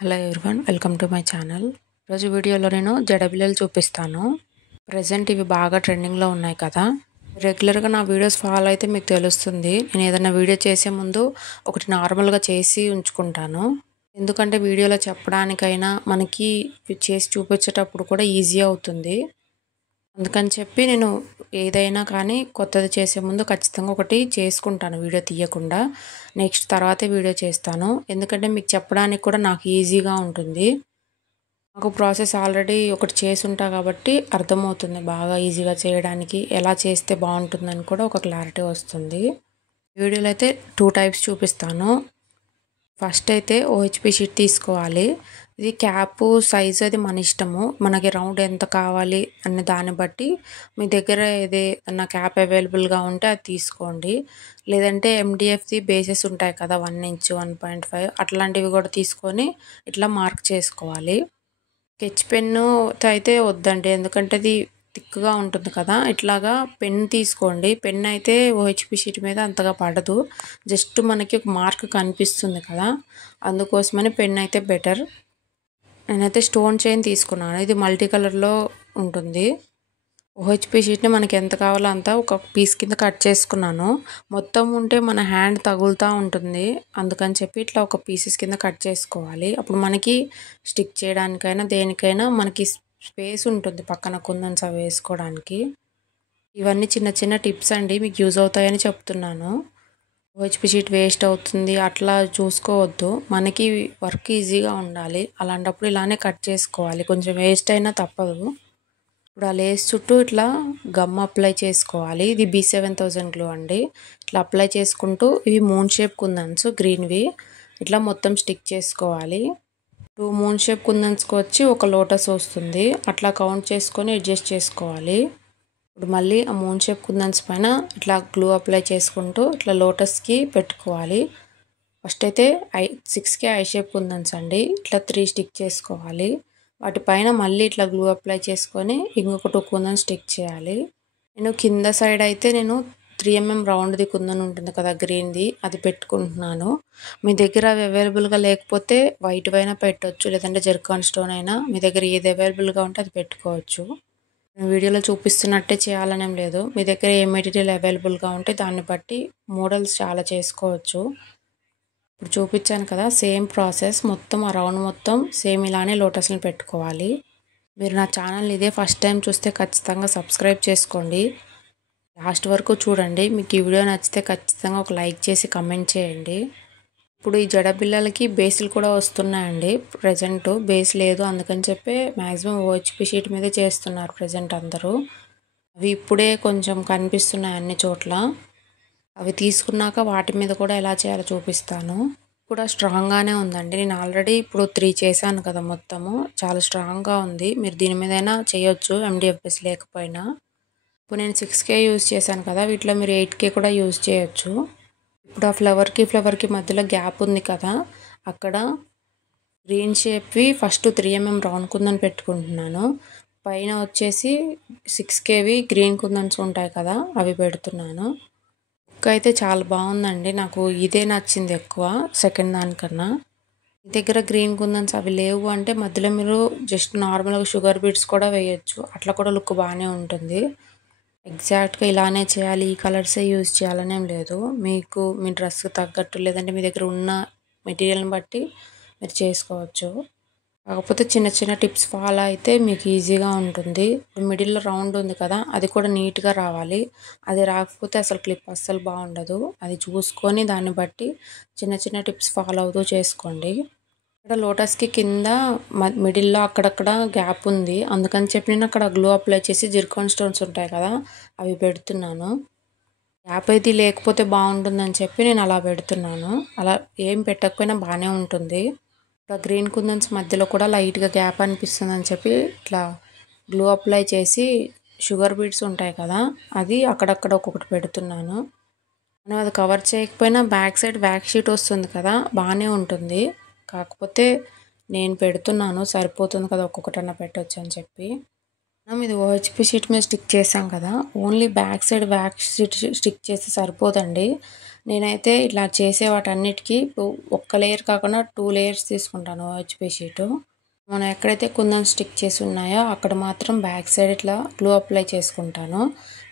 Hello everyone, welcome to my channel. ఈరోజు వీడియోలో నేను జడబిళ్ళలు చూపిస్తాను. ప్రజెంట్ ఇవి బాగా ట్రెండింగ్లో ఉన్నాయి కదా. రెగ్యులర్గా నా వీడియోస్ ఫాలో అయితే మీకు తెలుస్తుంది. నేను ఏదైనా వీడియో చేసే ముందు ఒకటి నార్మల్గా చేసి ఉంచుకుంటాను. ఎందుకంటే వీడియోలో చెప్పడానికైనా మనకి చేసి చూపించేటప్పుడు కూడా ఈజీ అవుతుంది. అందుకని చెప్పి నేను ఏదైనా కానీ కొత్తది చేసే ముందు ఖచ్చితంగా ఒకటి చేసుకుంటాను వీడియో తీయకుండా. నెక్స్ట్ తర్వాతే వీడియో చేస్తాను. ఎందుకంటే మీకు చెప్పడానికి కూడా నాకు ఈజీగా ఉంటుంది. నాకు ప్రాసెస్ ఆల్రెడీ ఒకటి చేసి ఉంటా కాబట్టి అర్థమవుతుంది బాగా ఈజీగా చేయడానికి. ఎలా చేస్తే బాగుంటుందని కూడా ఒక క్లారిటీ వస్తుంది. వీడియోలో అయితే 2 టైప్స్ చూపిస్తాను. ఫస్ట్ అయితే ఓహెచ్పి షీట్ తీసుకోవాలి. ఇది క్యాప్ సైజ్ అది మన ఇష్టము. మనకి రౌండ్ ఎంత కావాలి అనే దాన్ని బట్టి మీ దగ్గర ఏదైనా క్యాప్ అవైలబుల్గా ఉంటే అది తీసుకోండి. లేదంటే ఎండిఎఫ్ది బేసెస్ ఉంటాయి కదా, 1 ఇంచ్ 1.5 అట్లాంటివి కూడా తీసుకొని ఇట్లా మార్క్ చేసుకోవాలి. స్కెచ్ పెన్ను అయితే వద్దండి, ఎందుకంటే అది థిక్గా ఉంటుంది కదా. ఇట్లాగా పెన్ తీసుకోండి. పెన్ అయితే ఓహెచ్పి షీట్ మీద అంతగా పడదు, జస్ట్ మనకి ఒక మార్క్ కనిపిస్తుంది కదా, అందుకోసమని పెన్ అయితే బెటర్. నేనైతే స్టోన్ చైన్ తీసుకున్నాను. ఇది మల్టీ కలర్లో ఉంటుంది. ఓహెచ్పి షీట్ని మనకి ఎంత కావాలో అంత ఒక పీస్ కింద కట్ చేసుకున్నాను. మొత్తం ఉంటే మన హ్యాండ్ తగులుతూ ఉంటుంది, అందుకని చెప్పి ఇట్లా ఒక పీసెస్ కింద కట్ చేసుకోవాలి. అప్పుడు మనకి స్టిక్ చేయడానికైనా దేనికైనా మనకి స్పేస్ ఉంటుంది పక్కన కుందన్స్ అవి వేసుకోవడానికి. ఇవన్నీ చిన్న చిన్న టిప్స్ అండి, మీకు యూజ్ అవుతాయని చెప్తున్నాను. ఓహెచ్పి షీట్ వేస్ట్ అవుతుంది అట్లా చూసుకోవద్దు. మనకి వర్క్ ఈజీగా ఉండాలి, అలాంటప్పుడు ఇలానే కట్ చేసుకోవాలి. కొంచెం వేస్ట్ అయినా తప్పదు. ఇప్పుడు ఆ లేస్ చుట్టూ ఇట్లా గమ్ అప్లై చేసుకోవాలి. ఇది B7000 గ్లూ అండి. ఇట్లా అప్లై చేసుకుంటూ ఇవి మూన్ షేప్ కుందన్స్ గ్రీన్వి ఇట్లా మొత్తం స్టిక్ చేసుకోవాలి. 2 మూన్ షేప్ కుందన్స్కి వచ్చి ఒక లోటస్ వస్తుంది. అట్లా కౌంట్ చేసుకొని అడ్జస్ట్ చేసుకోవాలి. ఇప్పుడు మళ్ళీ ఆ మూన్ షేప్ కుందన్స్ పైన ఇట్లా గ్లూ అప్లై చేసుకుంటూ ఇట్లా లోటస్కి పెట్టుకోవాలి. ఫస్ట్ అయితే 6కి ఐ షేప్ కుందన్స్ అండి. ఇట్లా 3 స్టిక్ చేసుకోవాలి. వాటిపైన మళ్ళీ ఇట్లా గ్లూ అప్లై చేసుకొని ఇంకొక 2 కుందన్స్ స్టిక్ చేయాలి. నేను కింద సైడ్ అయితే 3mm రౌండ్ది కుందన్ ఉంటుంది కదా గ్రీన్ది, అది పెట్టుకుంటున్నాను. మీ దగ్గర అవి అవైలబుల్గా లేకపోతే వైట్ అయినా పెట్టవచ్చు, లేదంటే జర్కాన్ స్టోన్ అయినా మీ దగ్గర ఏది అవైలబుల్గా ఉంటే అది పెట్టుకోవచ్చు. వీడియోలో చూపిస్తున్నట్టే చేయాలనేం లేదు. మీ దగ్గర ఏ మెటీరియల్ అవైలబుల్గా ఉంటే దాన్ని బట్టి మోడల్స్ చాలా చేసుకోవచ్చు. ఇప్పుడు చూపించాను కదా, సేమ్ ప్రాసెస్ మొత్తం ఆ రౌండ్ మొత్తం సేమ్ ఇలానే లోటస్ని పెట్టుకోవాలి. మీరు నా ఛానల్ ఇదే ఫస్ట్ టైం చూస్తే ఖచ్చితంగా సబ్స్క్రైబ్ చేసుకోండి. లాస్ట్ వరకు చూడండి. మీకు ఈ వీడియో నచ్చితే ఖచ్చితంగా ఒక లైక్ చేసి కమెంట్ చేయండి. ఇప్పుడు ఈ జడబిళ్ళలకి బేస్లు కూడా వస్తున్నాయండి. ప్రజెంట్ బేస్ లేదు, అందుకని చెప్పి మ్యాక్సిమం ఓహెచ్పి షీట్ మీదే చేస్తున్నారు ప్రజెంట్ అందరూ. అవి ఇప్పుడే కొంచెం కనిపిస్తున్నాయి అన్ని చోట్ల. అవి తీసుకున్నాక వాటి మీద కూడా ఎలా చేయాలో చూపిస్తాను. కూడా స్ట్రాంగ్గానే ఉందండి. నేను ఆల్రెడీ ఇప్పుడు 3 చేశాను కదా, మొత్తము చాలా స్ట్రాంగ్గా ఉంది. మీరు దీని మీదైనా చేయొచ్చు ఎండిఎఫ్ బేస్ లేకపోయినా. ఇప్పుడు నేను 6K యూజ్ చేశాను కదా, వీటిలో మీరు 8K కూడా యూజ్ చేయొచ్చు. ఇప్పుడు ఆ ఫ్లవర్కి మధ్యలో గ్యాప్ ఉంది కదా, అక్కడ గ్రీన్ షేప్వి ఫస్ట్ 3mm రౌండ్ కుందన్ పెట్టుకుంటున్నాను. పైన వచ్చేసి 6Kవి గ్రీన్ కుందన్స్ ఉంటాయి కదా, అవి పెడుతున్నాను. బుక్ అయితే చాలా బాగుందండి, నాకు ఇదే నచ్చింది ఎక్కువ సెకండ్ దానికన్నా. మీ దగ్గర గ్రీన్ కుందన్స్ అవి లేవు అంటే మధ్యలో మీరు జస్ట్ నార్మల్గా షుగర్ బీడ్స్ కూడా వేయచ్చు, అట్లా కూడా లుక్ బాగానే ఉంటుంది. ఎగ్జాక్ట్గా ఇలానే చేయాలి, ఈ కలర్సే యూజ్ చేయాలనేం లేదు. మీకు మీ డ్రెస్కి తగ్గట్టు లేదంటే మీ దగ్గర ఉన్న మెటీరియల్ని బట్టి మీరు చేసుకోవచ్చు. కాకపోతే చిన్న చిన్న టిప్స్ ఫాలో అయితే మీకు ఈజీగా ఉంటుంది. ఇప్పుడు మిడిల్లో రౌండ్ ఉంది కదా, అది కూడా నీట్గా రావాలి. అది రాకపోతే అసలు క్లిప్ అస్సలు బాగుండదు. అది చూసుకొని దాన్ని బట్టి చిన్న చిన్న టిప్స్ ఫాలో అవుతూ చేసుకోండి. ఇక్కడ లోటస్కి కింద మిడిల్లో అక్కడక్కడ గ్యాప్ ఉంది, అందుకని చెప్పి నేను అక్కడ గ్లూ అప్లై చేసి జిర్కాన్ స్టోన్స్ ఉంటాయి కదా, అవి పెడుతున్నాను. గ్యాప్ అయితే లేకపోతే బాగుంటుందని చెప్పి నేను అలా పెడుతున్నాను. అలా ఏం పెట్టకపోయినా బాగానే ఉంటుంది. ఇక్కడ గ్రీన్ కుందన్స్ మధ్యలో కూడా లైట్గా గ్యాప్ అనిపిస్తుంది అని చెప్పి ఇట్లా గ్లూ అప్లై చేసి షుగర్ బీడ్స్ ఉంటాయి కదా, అది అక్కడక్కడ ఒక్కొక్కటి పెడుతున్నాను. మనం అది కవర్ చేయకపోయినా బ్యాక్ సైడ్ వ్యాక్ షీట్ వస్తుంది కదా, బాగానే ఉంటుంది. కాకపోతే నేను పెడుతున్నాను, సరిపోతుంది కదా ఒక్కొక్కటన్నా పెట్టవచ్చు అని చెప్పి. మనం ఇది ఓహెచ్పి షీట్ మీద స్టిక్ చేసాం కదా, ఓన్లీ బ్యాక్ సైడ్ స్టిక్ చేస్తే సరిపోదండి. నేనైతే ఇట్లా చేసే వాటన్నిటికీ ఇప్పుడు ఒక్క లేయర్ కాకుండా 2 లేయర్స్ తీసుకుంటాను ఓహెచ్పి షీటు. మనం ఎక్కడైతే కుందన్ స్టిక్ చేసి ఉన్నాయో అక్కడ మాత్రం బ్యాక్ సైడ్ ఇట్లా గ్లూ అప్లై చేసుకుంటాను.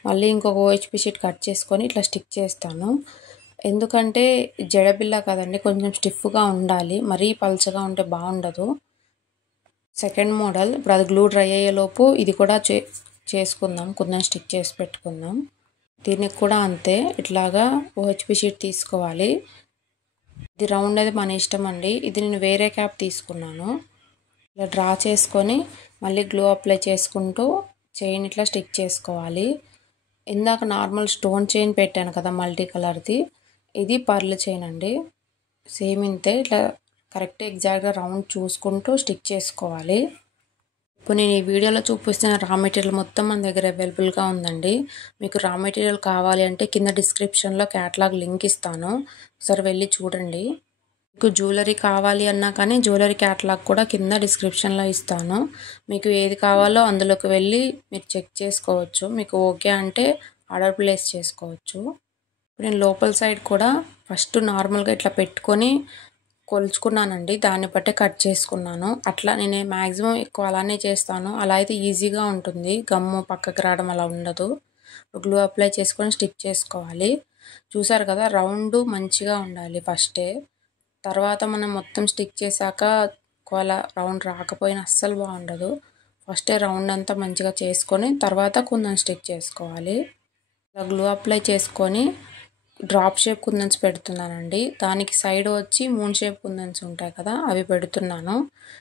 మళ్ళీ ఇంకొక ఓహెచ్పి షీట్ కట్ చేసుకొని ఇట్లా స్టిక్ చేస్తాను. ఎందుకంటే జడబిల్ల కదండి, కొంచెం స్టిఫ్గా ఉండాలి, మరీ పల్చగా ఉంటే బాగుండదు. సెకండ్ మోడల్ ఇప్పుడు అది గ్లూ డ్రై అయ్యేలోపు ఇది కూడా చేసుకుందాం, కుందన్ స్టిక్ చేసి పెట్టుకుందాం. దీనికి కూడా అంతే, ఇట్లాగా ఓహెచ్పి షీట్ తీసుకోవాలి. ఇది రౌండ్ అది మన ఇష్టం అండి. ఇది నేను వేరే క్యాప్ తీసుకున్నాను. ఇలా డ్రా చేసుకొని మళ్ళీ గ్లూ అప్లై చేసుకుంటూ చైన్ ఇట్లా స్టిక్ చేసుకోవాలి. ఇందాక నార్మల్ స్టోన్ చైన్ పెట్టాను కదా మల్టీ కలర్ది, ఇది పర్ల్ చైన్ అండి. సేమ్ ఇంతే, ఇట్లా కరెక్ట్ ఎగ్జాక్ట్గా రౌండ్ చూసుకుంటూ స్టిక్ చేసుకోవాలి. ఇప్పుడు నేను ఈ వీడియోలో చూపిస్తున్న రా మెటీరియల్ మొత్తం మన దగ్గర అవైలబుల్గా ఉందండి. మీకు రా మెటీరియల్ కావాలి అంటే కింద డిస్క్రిప్షన్లో క్యాటలాగ్ లింక్ ఇస్తాను, ఒకసారి వెళ్ళి చూడండి. మీకు జ్యువెలరీ కావాలి అన్నా కానీ జ్యువెలరీ క్యాటలాగ్ కూడా కింద డిస్క్రిప్షన్లో ఇస్తాను. మీకు ఏది కావాలో అందులోకి వెళ్ళి మీరు చెక్ చేసుకోవచ్చు. మీకు ఓకే అంటే ఆర్డర్ ప్లేస్ చేసుకోవచ్చు. ఇప్పుడు నేను లోపల సైడ్ కూడా ఫస్ట్ నార్మల్గా ఇట్లా పెట్టుకొని కొలుచుకున్నానండి, దాన్ని బట్టే కట్ చేసుకున్నాను. అట్లా నేను మ్యాక్సిమం ఎక్కువ అలానే చేస్తాను, అలా అయితే ఈజీగా ఉంటుంది, గమ్ము పక్కకి రావడం అలా ఉండదు. గ్లూ అప్లై చేసుకొని స్టిక్ చేసుకోవాలి. చూసారు కదా, రౌండ్ మంచిగా ఉండాలి ఫస్టే. తర్వాత మనం మొత్తం స్టిక్ చేశాక ఒకవేళ రౌండ్ రాకపోయినా అస్సలు బాగుండదు. ఫస్టే రౌండ్ అంతా మంచిగా చేసుకొని తర్వాత కుందన్ స్టిక్ చేసుకోవాలి. ఇలా గ్లూ అప్లై చేసుకొని డ్రాప్ షేప్ కుందన్స్ పెడుతున్నానండి. దానికి సైడ్ వచ్చి మూన్ షేప్ కుందన్స్ ఉంటాయి కదా, అవి పెడుతున్నాను.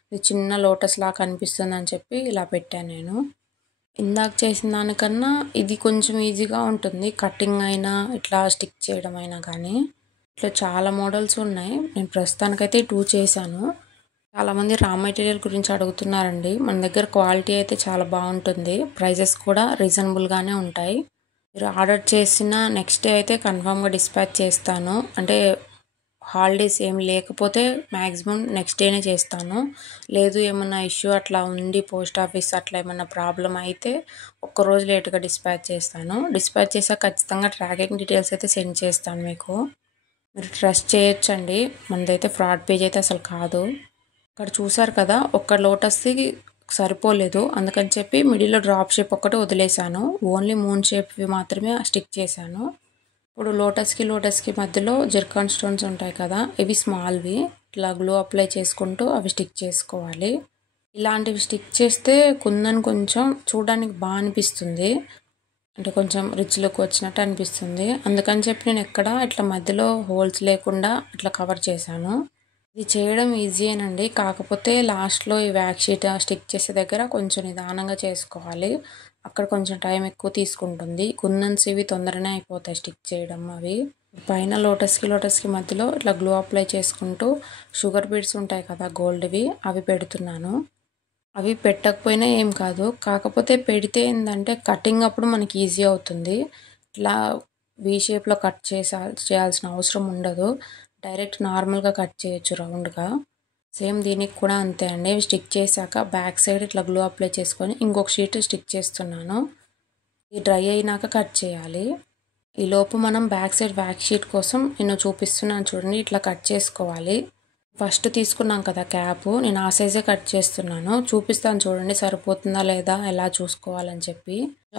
ఇది చిన్న లోటస్ లాగా కనిపిస్తుంది అని చెప్పి ఇలా పెట్టాను నేను. ఇందాక చేసిన దానికన్నా ఇది కొంచెం ఈజీగా ఉంటుంది, కటింగ్ అయినా ఇట్లా స్టిక్ చేయడం అయినా కానీ. ఇట్లా చాలా మోడల్స్ ఉన్నాయి, నేను ప్రస్తుతానికైతే 2 చేశాను. చాలామంది రా మెటీరియల్ గురించి అడుగుతున్నారండి. మన దగ్గర క్వాలిటీ అయితే చాలా బాగుంటుంది, ప్రైజెస్ కూడా రీజనబుల్గానే ఉంటాయి. మీరు ఆర్డర్ చేసిన నెక్స్ట్ డే అయితే కన్ఫామ్గా డిస్పాచ్ చేస్తాను. అంటే హాలిడేస్ ఏం లేకపోతే మ్యాక్సిమం నెక్స్ట్ డేనే చేస్తాను. లేదు ఏమన్నా ఇష్యూ అట్లా ఉండి పోస్ట్ ఆఫీస్ అట్లా ఏమన్నా ప్రాబ్లం అయితే ఒక్కరోజు లేట్గా డిస్పాచ్ చేస్తాను. డిస్పాచ్ చేసాక ఖచ్చితంగా ట్రాకింగ్ డీటెయిల్స్ అయితే సెండ్ చేస్తాను మీకు. మీరు ట్రస్ట్ చేయొచ్చండి, మనదైతే ఫ్రాడ్ పేజ్ అయితే అసలు కాదు. ఇక్కడ చూసారు కదా, ఒక్క లోటస్కి సరిపోలేదు, అందుకని చెప్పి మిడిల్లో డ్రాప్ షేప్ ఒక్కటి వదిలేసాను, ఓన్లీ మూన్ షేప్వి మాత్రమే స్టిక్ చేశాను. ఇప్పుడు లోటస్కి మధ్యలో జర్కాన్ స్టోన్స్ ఉంటాయి కదా, ఇవి స్మాల్వి, ఇట్లా గ్లూ అప్లై చేసుకుంటూ అవి స్టిక్ చేసుకోవాలి. ఇలాంటివి స్టిక్ చేస్తే కుందన్ కొంచెం చూడడానికి బాగా అనిపిస్తుంది, అంటే కొంచెం రిచ్ లుక్ వచ్చినట్టు అనిపిస్తుంది. అందుకని చెప్పి నేను ఎక్కడ ఇట్లా మధ్యలో హోల్స్ లేకుండా ఇట్లా కవర్ చేశాను. ఇది చేయడం ఈజీయేనండి, కాకపోతే లాస్ట్లో ఈ వ్యాక్స్ షీట్ స్టిక్ చేసే దగ్గర కొంచెం నిదానంగా చేసుకోవాలి. అక్కడ కొంచెం టైం ఎక్కువ తీసుకుంటుంది. కుందన్స్ ఇవి తొందరనే అయిపోతాయి స్టిక్ చేయడం. అవి పైన లోటస్కి మధ్యలో ఇట్లా గ్లూ అప్లై చేసుకుంటూ షుగర్ బీడ్స్ ఉంటాయి కదా గోల్డ్వి, అవి పెడుతున్నాను. అవి పెట్టకపోయినా ఏం కాదు, కాకపోతే పెడితే ఏంటంటే కటింగ్ అప్పుడు మనకి ఈజీ అవుతుంది. ఇట్లా వీ షేప్లో కట్ చేయాల్సిన అవసరం ఉండదు, డైరెక్ట్ నార్మల్గా కట్ చేయొచ్చు రౌండ్గా. సేమ్ దీనికి కూడా అంతే అండి. ఇవి స్టిక్ చేశాక బ్యాక్ సైడ్ ఇట్లా గ్లూ అప్లై చేసుకొని ఇంకొక షీట్ స్టిక్ చేస్తున్నాను. ఇది డ్రై అయినాక కట్ చేయాలి. ఈలోపు మనం బ్యాక్ సైడ్ వ్యాక్స్ షీట్ కోసం నేను చూపిస్తున్నాను చూడండి, ఇట్లా కట్ చేసుకోవాలి. ఫస్ట్ తీసుకున్నాం కదా క్యాప్, నేను ఆ సైజే కట్ చేస్తున్నాను, చూపిస్తాను చూడండి సరిపోతుందా లేదా ఎలా చూసుకోవాలని చెప్పి.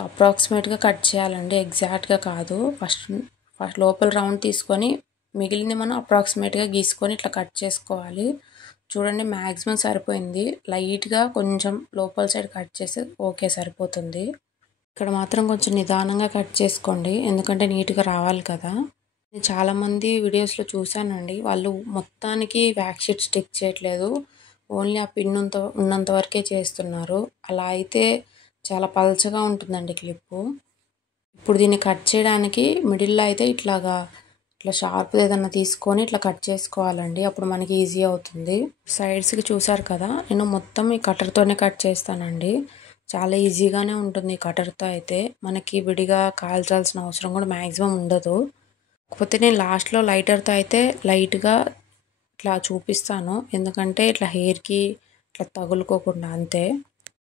అప్రాక్సిమేట్గా కట్ చేయాలండి, ఎగ్జాక్ట్గా కాదు. ఫస్ట్ లోపల రౌండ్ తీసుకొని మిగిలింది మనం అప్రాక్సిమేట్గా గీసుకొని ఇట్లా కట్ చేసుకోవాలి. చూడండి మ్యాక్సిమం సరిపోయింది, లైట్గా కొంచెం లోపల సైడ్ కట్ చేస్తే ఓకే సరిపోతుంది. ఇక్కడ మాత్రం కొంచెం నిదానంగా కట్ చేసుకోండి, ఎందుకంటే నీట్గా రావాలి కదా. నేను చాలామంది వీడియోస్లో చూశానండి, వాళ్ళు మొత్తానికి వ్యాక్స్ షీట్ స్టిక్ చేయట్లేదు, ఓన్లీ ఆ పిన్ ఉన్నంత వరకే చేస్తున్నారు. అలా అయితే చాలా పల్చగా ఉంటుందండి క్లిప్పు. ఇప్పుడు దీన్ని కట్ చేయడానికి మిడిల్లో అయితే ఇట్లా షార్ప్ ఏదన్నా తీసుకొని ఇట్లా కట్ చేసుకోవాలండి, అప్పుడు మనకి ఈజీ అవుతుంది. సైడ్స్కి చూసారు కదా, నేను మొత్తం ఈ కట్టర్తోనే కట్ చేస్తానండి, చాలా ఈజీగానే ఉంటుంది ఈ కట్టర్తో అయితే. మనకి విడిగా కాల్చాల్సిన అవసరం కూడా మ్యాక్సిమం ఉండదు. కాకపోతే నేను లాస్ట్లో లైటర్తో అయితే లైట్గా ఇట్లా చూపిస్తాను, ఎందుకంటే ఇట్లా హెయిర్కి ఇట్లా తగులుకోకుండా, అంతే.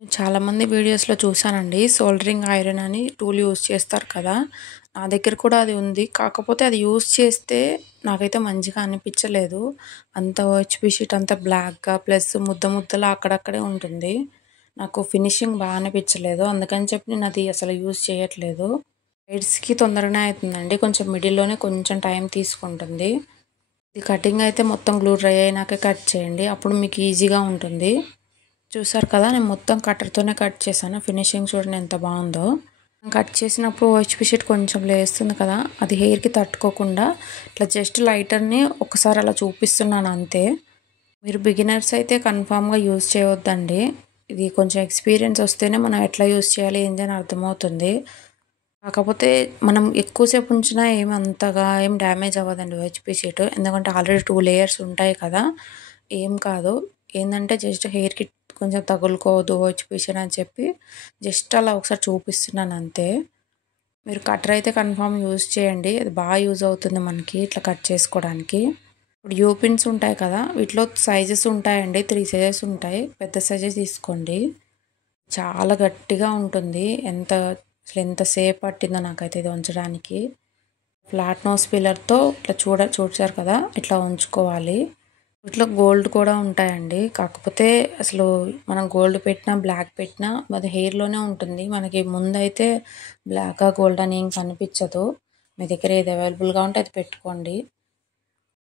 చాలామంది వీడియోస్‌లో చూసానండి. సోల్డరింగ్ ఐరన్ అని టూల్ యూజ్ చేస్తారు కదా! నా దగ్గర కూడా అది ఉంది. కాకపోతే అది యూజ్ చేస్తే నాకైతే మంచిగా అనిపించలేదు. అంత ఓహెచ్‌పీ షీట్ అంతా బ్లాక్‌గా ప్లస్ ముద్ద ముద్దలా అక్కడక్కడే ఉంటుంది. నాకు ఫినిషింగ్ అనిపించలేదు. అందుకని చెప్పి నేను అది అసలు యూజ్ చేయట్లేదు. సైడ్స్‌కి తొందరగానే అవుతుందండి. కొంచెం మిడిల్‌లోనే కొంచెం టైం తీసుకుంటుంది. ఇది కటింగ్ అయితే మొత్తం గ్లూ డ్రై అయినాక కట్ చేయండి. అప్పుడు మీకు ఈజీగా ఉంటుంది. చూసారు కదా, నేను మొత్తం కట్టర్తోనే కట్ చేశాను. ఫినిషింగ్ చూడండి ఎంత బాగుందో. కట్ చేసినప్పుడు ఓహెచ్‌పీ షీట్ కొంచెం లేస్తుంది కదా, అది హెయిర్కి తట్టుకోకుండా ఇట్లా జస్ట్ లైటర్ని ఒకసారి అలా చూపిస్తున్నాను అంతే. మీరు బిగినర్స్ అయితే కన్ఫామ్గా యూజ్ చేయవద్దండి. ఇది కొంచెం ఎక్స్పీరియన్స్ వస్తేనే మనం ఎట్లా యూజ్ చేయాలి ఏంటి అని అర్థమవుతుంది. కాకపోతే మనం ఎక్కువసేపు ఉంచినా అంతగా డ్యామేజ్ అవ్వదండి ఓహెచ్‌పీ షీట్. ఎందుకంటే ఆల్రెడీ 2 లేయర్స్ ఉంటాయి కదా, ఏం కాదు. ఏందంటే జస్ట్ హెయిర్‌కి కొంచెం తగులుకోవద్దు ఓహెచ్‌పీ షీట్ అని చెప్పి జస్ట్ అలా ఒకసారి చూపిస్తున్నాను అంతే. మీరు కట్టర్ అయితే కన్ఫామ్ యూజ్ చేయండి. అది బాగా యూజ్ అవుతుంది మనకి ఇట్లా కట్ చేసుకోవడానికి. ఇప్పుడు యూ పిన్స్ ఉంటాయి కదా, వీటిలో సైజెస్ ఉంటాయండి. 3 సైజెస్ ఉంటాయి. పెద్ద సైజెస్ తీసుకోండి. చాలా గట్టిగా ఉంటుంది. అసలు ఎంతసేపు పట్టిందో నాకైతే ఇది ఉంచడానికి. ఫ్లాట్ నోస్ పిల్లర్తో ఇట్లా చూసారు కదా, ఇట్లా ఉంచుకోవాలి. వీటిలో గోల్డ్ కూడా ఉంటాయండి. కాకపోతే అసలు మనం గోల్డ్ పెట్టినా బ్లాక్ పెట్టినా అది హెయిర్లోనే ఉంటుంది. మనకి ముందైతే బ్లాక్ గోల్డ్ అని ఏం కనిపించదు. మీ దగ్గర ఏది అవైలబుల్గా ఉంటే అది పెట్టుకోండి.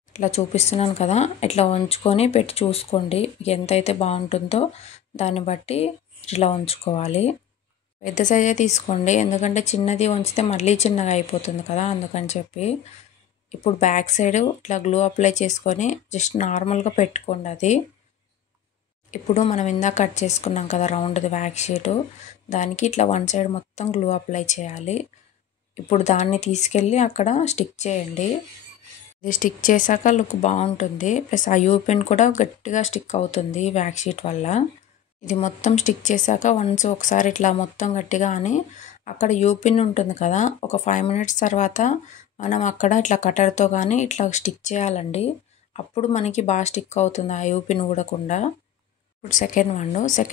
ఇట్లా చూపిస్తున్నాను కదా, ఇట్లా ఉంచుకొని పెట్టి చూసుకోండి. ఎంతైతే బాగుంటుందో దాన్ని బట్టి ఇట్లా ఉంచుకోవాలి. పెద్ద సైజే తీసుకోండి, ఎందుకంటే చిన్నది ఉంచితే మళ్ళీ చిన్నగా అయిపోతుంది కదా, అందుకని చెప్పి. ఇప్పుడు బ్యాక్ సైడ్ ఇట్లా గ్లూ అప్లై చేసుకొని జస్ట్ నార్మల్గా పెట్టుకోండి అది. ఇప్పుడు మనం ఇందాక కట్ చేసుకున్నాం కదా రౌండ్ది బ్యాక్ షీటు, దానికి ఇట్లా వన్ సైడ్ మొత్తం గ్లూ అప్లై చేయాలి. ఇప్పుడు దాన్ని తీసుకెళ్ళి అక్కడ స్టిక్ చేయండి. ఇది స్టిక్ చేశాక లుక్ బాగుంటుంది. ప్లస్ ఆ యూ పెన్ కూడా గట్టిగా స్టిక్ అవుతుంది బ్యాక్ షీట్ వల్ల. ఇది మొత్తం స్టిక్ చేశాక వన్స్ ఒకసారి ఇట్లా మొత్తం గట్టిగా అని అక్కడ యూ పిన్ ఉంటుంది కదా, ఒక 5 మినిట్స్ తర్వాత మనం అక్కడ ఇట్లా కటర్తో కానీ ఇట్లా స్టిక్ చేయాలండి. అప్పుడు మనకి బాగా స్టిక్ అవుతుంది ఆ యూ పిన్ ఊడకుండా. ఇప్పుడు సెకండ్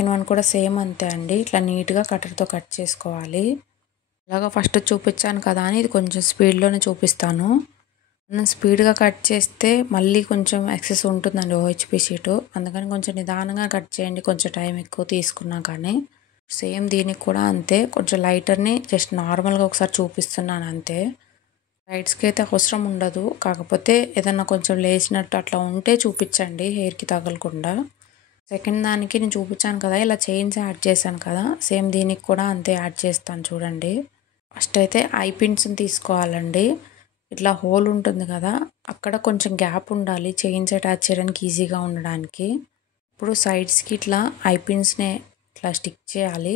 వన్ కూడా సేమ్ అంతే అండి. ఇట్లా నీట్గా కటర్తో కట్ చేసుకోవాలి. ఇలాగా ఫస్ట్ చూపించాను కదా అని ఇది కొంచెం స్పీడ్లోనే చూపిస్తాను. మనం స్పీడ్గా కట్ చేస్తే మళ్ళీ కొంచెం ఎక్సెస్ ఉంటుందండి ఓహెచ్‌పీ షీటు. అందుకని కొంచెం నిదానంగా కట్ చేయండి, కొంచెం టైం ఎక్కువ తీసుకున్నా కానీ. సేమ్ దీనికి కూడా అంతే. కొంచెం లైటర్ని జస్ట్ నార్మల్గా ఒకసారి చూపిస్తున్నాను అంతే. సైడ్స్కి అయితే అవసరం ఉండదు. కాకపోతే ఏదన్నా కొంచెం లేచినట్టు అట్లా ఉంటే చూపించండి హెయిర్కి తగలకుండా. సెకండ్ దానికి నేను చూపించాను కదా, ఇలా చైన్స్ యాడ్ చేశాను కదా, సేమ్ దీనికి కూడా అంతే యాడ్ చేస్తాను చూడండి. ఫస్ట్ అయితే ఐ పిన్స్ని తీసుకోవాలండి. ఇట్లా హోల్ ఉంటుంది కదా, అక్కడ కొంచెం గ్యాప్ ఉండాలి చైన్స్ అటాచ్ చేయడానికి ఈజీగా ఉండడానికి. ఇప్పుడు సైడ్స్కి ఇట్లా ఐ పిన్స్ని ఇట్లా స్టిక్ చేయాలి.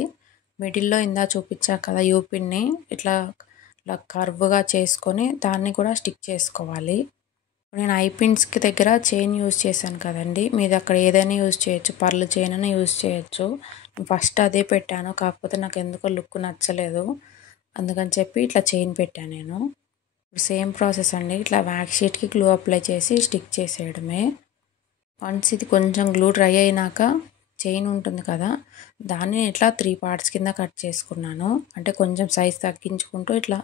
మిడిల్లో ఇందా చూపించా కదా యూ పిన్ని ఇట్లా ఇట్లా కర్వ్గా చేసుకొని దాన్ని కూడా స్టిక్ చేసుకోవాలి. నేను ఐ పిన్స్కి దగ్గర చైన్ యూజ్ చేశాను కదండి, మీది అక్కడ ఏదైనా యూజ్ చేయొచ్చు, పర్ల్ చైన్ అయినా యూజ్ చేయొచ్చు. ఫస్ట్ అదే పెట్టాను, కాకపోతే నాకు ఎందుకో లుక్ నచ్చలేదు, అందుకని చెప్పి ఇట్లా చైన్ పెట్టాను నేను. సేమ్ ప్రాసెస్ అండి. ఇట్లా వ్యాక్స్ షీట్కి గ్లూ అప్లై చేసి స్టిక్ చేసేయడమే. వన్స్ ఇది కొంచెం గ్లూ డ్రై అయినాక చైన్ ఉంటుంది కదా, దాన్ని ఇట్లా 3 పార్ట్స్ కింద కట్ చేసుకున్నాను. అంటే కొంచెం సైజ్ తగ్గించుకుంటూ ఇట్లా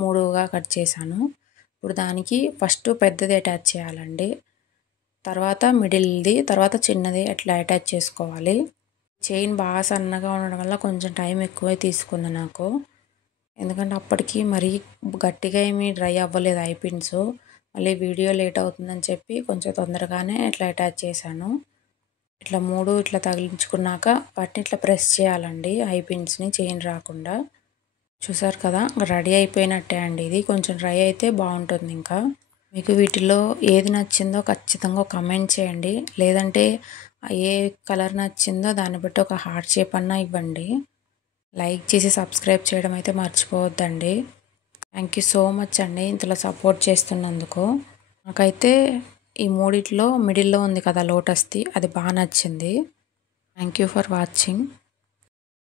3గా కట్ చేశాను. ఇప్పుడు దానికి ఫస్ట్ పెద్దది అటాచ్ చేయాలండి, తర్వాత మిడిల్ది, తర్వాత చిన్నది అట్లా అటాచ్ చేసుకోవాలి. చైన్ బాగా సన్నగా ఉండడం వల్ల కొంచెం టైం ఎక్కువే తీసుకుంది నాకు. ఎందుకంటే అప్పటికి మరీ గట్టిగా ఏమీ డ్రై అవ్వలేదు ఐ పిన్స్. మళ్ళీ వీడియో లేట్ అవుతుందని చెప్పి కొంచెం తొందరగానే ఇట్లా అటాచ్ చేశాను. ఇట్లా 3 ఇట్లా తగిలించుకున్నాక వాటిని ఇట్లా ప్రెస్ చేయాలండి ఐ పిన్స్ని, చైన్ రాకుండా. చూసారు కదా, రెడీ అయిపోయినట్టే అండి. ఇది కొంచెం డ్రై అయితే బాగుంటుంది. ఇంకా మీకు వీటిలో ఏది నచ్చిందో ఖచ్చితంగా కమెంట్ చేయండి. లేదంటే ఏ కలర్ నచ్చిందో దాన్ని బట్టి ఒక హార్ట్ షేప్ అన్నా ఇవ్వండి. లైక్ చేసి సబ్స్క్రైబ్ చేయడం అయితే మర్చిపోవద్దండి. థ్యాంక్ యూ సో మచ్ అండి ఇంతలో సపోర్ట్ చేస్తున్నందుకు. నాకైతే ఈ మూడిట్లో మిడిల్లో ఉంది కదా లోటస్ది, అది బాగా నచ్చింది. Thank you for watching.